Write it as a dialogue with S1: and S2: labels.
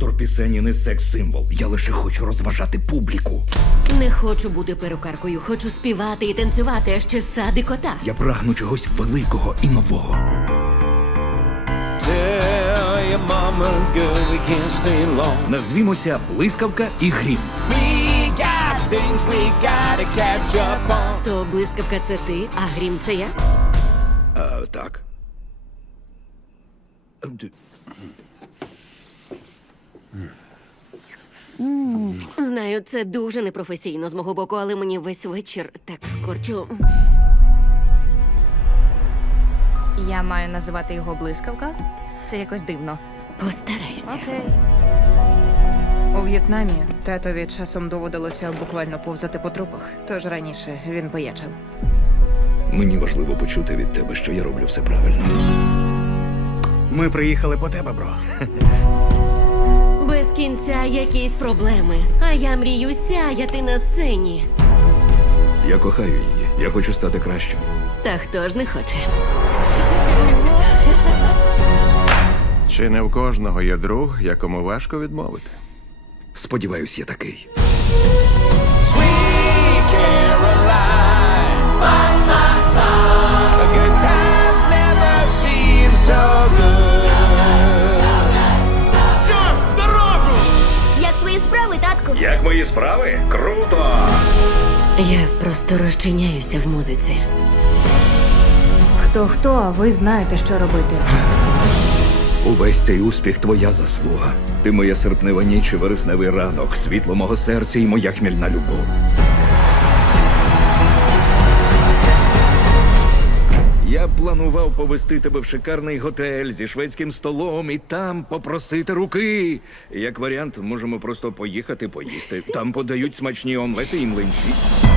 S1: автор пісень і не секс-символ. Я лише хочу розважати публіку.
S2: Не хочу бути перукаркою, хочу співати і танцювати, а ще сади кота.
S1: Я прагну чогось великого і нового.
S3: Tell your mama, girl, we can't stay long.
S1: Назвімося «Блискавка і грім».
S3: We got things we gotta catch up on.
S2: То блискавка це ти, а грім це я?
S1: Так.
S2: Знаю, це дуже непрофесійно з мого боку, але мені весь вечір так корчу.
S4: Я маю називати його блискавка? Це якось дивно.
S2: Постарайся.
S4: Окей.
S5: У В'єтнамі татові часом доводилося буквально повзати по трупах, тож раніше він боячив.
S1: Мені важливо почути від тебе, що я роблю все правильно.
S6: Ми приїхали по тебе, бро.
S2: Без кінця якісь проблеми, а я мрію сяяти на сцені.
S1: Я кохаю її. Я хочу стати кращим.
S2: Та хто ж не хоче?
S7: Чи не в кожного є друг, якому важко відмовити?
S1: Сподіваюсь, я такий.
S3: Sweet Caroline. The good times never seem so good.
S8: Як твої справи, татку?
S9: Як мої справи? Круто!
S2: Я просто розчиняюся в музиці.
S4: Хто, а ви знаєте, що робити.
S1: Увесь цей успіх твоя заслуга. Ти моя серпнева ніч і вересневий ранок, світло мого серця і моя хмільна любов. Я планував повести тебе в шикарний готель зі шведським столом і там попросити руки. Як варіант, можемо просто поїхати поїсти. Там подають смачні омлети і млинці.